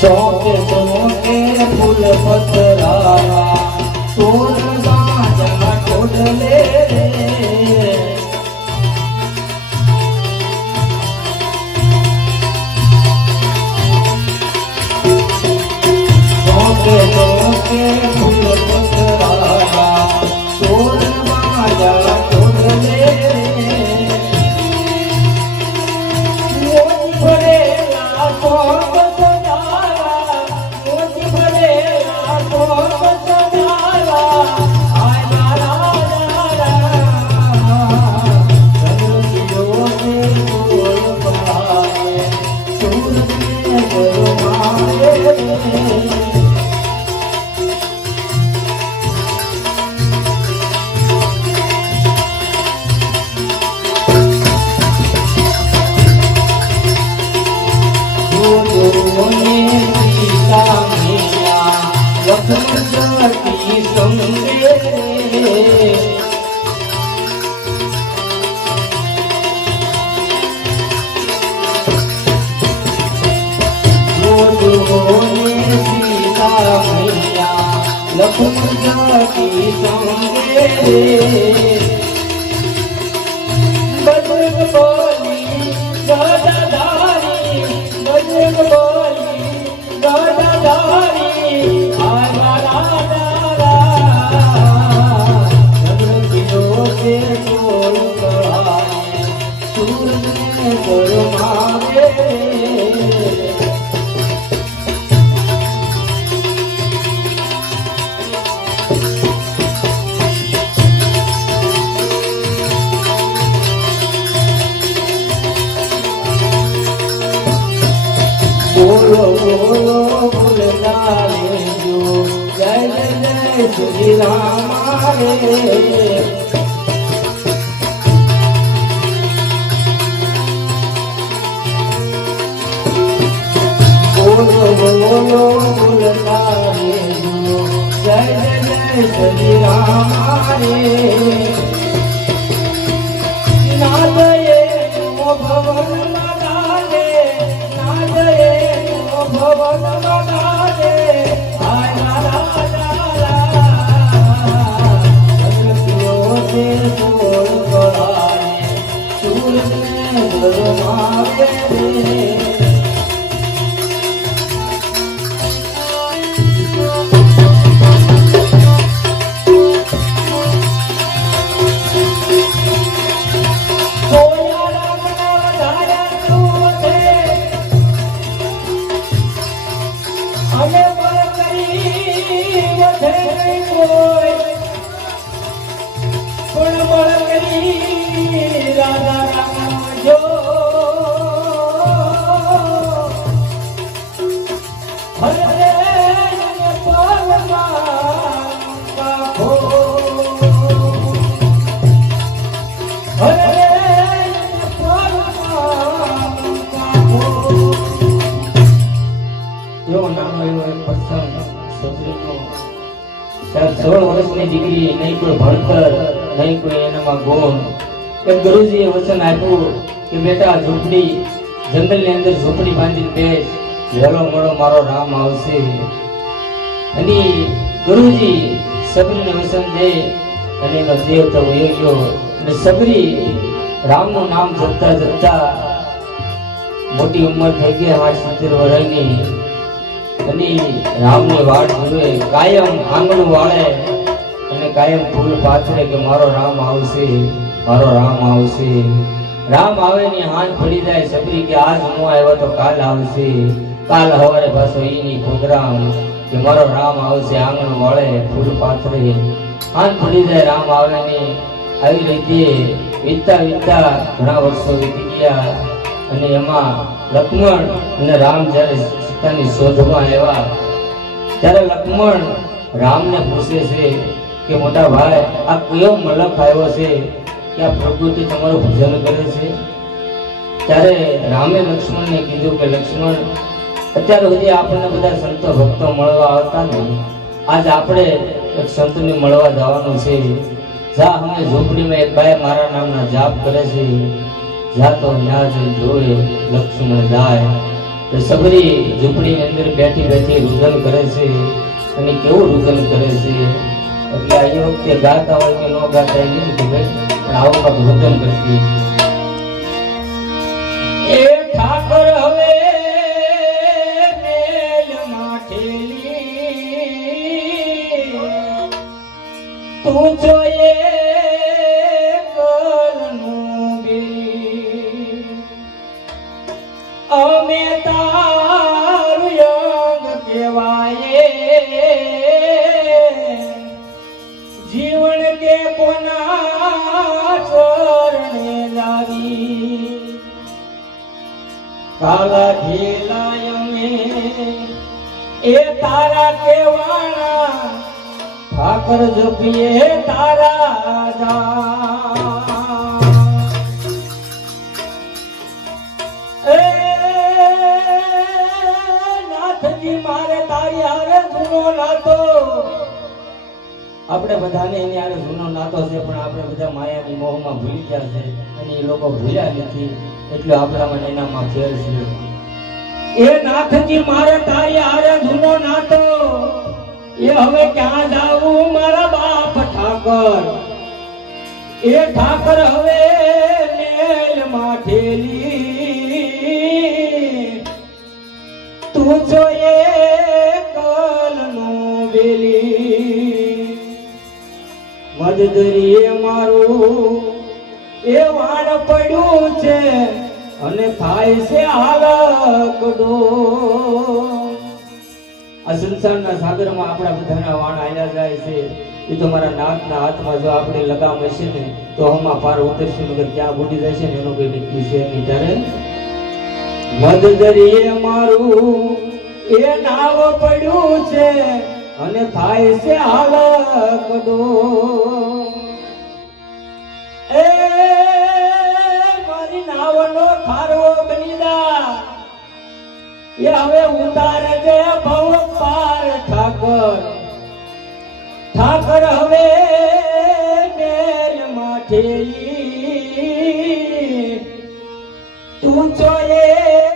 ચોકે ચોકે ફૂલ પતરાવા સોનગા જગા ટોડલે ચોકે ચોકે ફૂલ પતરાવા સોનગા જગા ટોડલે મોજ ભરેલા કોણ बजरंग बोली गदाधारी बजरंग बोली गदाधारी आजा राजा जगतियों के कोल कहाए सूरज में गरमावे बोलो बोलो बोलता रे जो जय जय श्री राम रे बोलो बोलो बोलता रे जो जय जय श्री राम रे नादये नो भवन भवन मगाले आया राजा जगतियों અક્ષર નહીં કોઈ એનામાં ગુણ. કે ગુરુજીએ વચન આપ્યું કે બેટા ઝૂંપડી જંગલની અંદર ઝૂંપડી બાંધીને બેસ, વહેલો મોડો મારો રામ આવશે. અને ગુરુજી સબરીને વચન દે અને એનો દેવ તો વયો ગયો. અને સબરી રામનું નામ જપતા જપતા મોટી ઉંમર થઈ ગઈ 70 વર્ષની. અને રામની વાટ જુએ, કાયમ આંગણું વાળે અને કાયમ ફૂલ પાથરે કે મારો રામ આવશે, મારો રામ આવશે. રામ આવે ની હાથ પડી જાય. સબરી કે આજ હું આવ્યો તો કાલ આવશે, કાલ સવારે પાછો ઈની પ્રોગ્રામ કે મારો રામ આવશે. આંગણું વાળે ફૂલ પાથરે, હાથ પડી જાય રામ આવે ની. આવી રીતે વીતતા વીતતા ઘણા વર્ષો વીતી ગયા. અને એમાં લક્ષ્મણ અને રામ જ્યારે સીતાની શોધમાં આવ્યા ત્યારે લક્ષ્મણ રામને પૂછે છે કે મોટા ભાઈ આ કયો મલક આવ્યો છે કે આ પ્રકૃતિ તમારું ભજન કરે છે? ત્યારે રામે લક્ષ્મણને કીધું કે લક્ષ્મણ, અત્યાર સુધી આપણને બધા સંતો ભક્તો મળવા આવતા ને, આજ આપણે એક સંતને મળવા જવાનું છે. જા, અમે ઝૂંપડીમાં એક ભાઈ મારા નામના જાપ કરે છે, જા તો ત્યાં જઈ જોવે. લક્ષ્મણ જાય તો સબરી ઝૂંપડીની અંદર બેઠી બેઠી રુદન કરે છે. અને કેવું રુદન કરે છે એટલે આ વખતે ગાતા હોય કે ન ગાતા એ નહીં કે ભાઈ, પણ આવું કાંક રુદન કરતી. એ ઠાકર હવે મેલ માઠેલી તું જોઈએ અમે તારું અંગ કહેવાય, જીવન કે કોના ચરણે લાવી. કાલા ઘેલા અમે એ તારા કેવાણા, ઠાકર જપીએ તારા જા. મારે તારી હારે જૂનો નાતો, આપણે બધાને એની હારે જૂનો નાતો છે, પણ આપણે બધા માયાની મોહમાં ભૂલી ગયા છે. અને એ લોકો ભૂલ્યા નથી એટલે આપણામાં એનામાં ફેર છે. એ નાથજી મારે તારી હારે જૂનો નાતો, એ હવે ક્યાં જાવું મારા બાપ ઠાકર? એ ઠાકર હવે મેલ માઠેલી તું જોઈએ કલનું બેલી. મદદરીએ મારું એ વાણ પડ્યું છે અને થાય છે હાલકડો. આ સંસારના સાગરમાં આપણા બધાના વાણ આયા જાય છે. એ તો મારા નાથના હાથમાં જો આપણે લગામ હશે ને તો હમણાં પાર ઉતરશે, મગર ક્યાં બુડી જશે ને એનું કોઈ નક્કી છે નહીં. ત્યારે મદદરીએ મારું એ નાવ પડ્યું છે અને થાય છે હાલકડો. એ મારી નાવનો ખારવો બની જા, એ હવે ઉતારે છે ભવ પાર ઠાકર. ઠાકર હવે મેલ માઠેલી તું જોઈ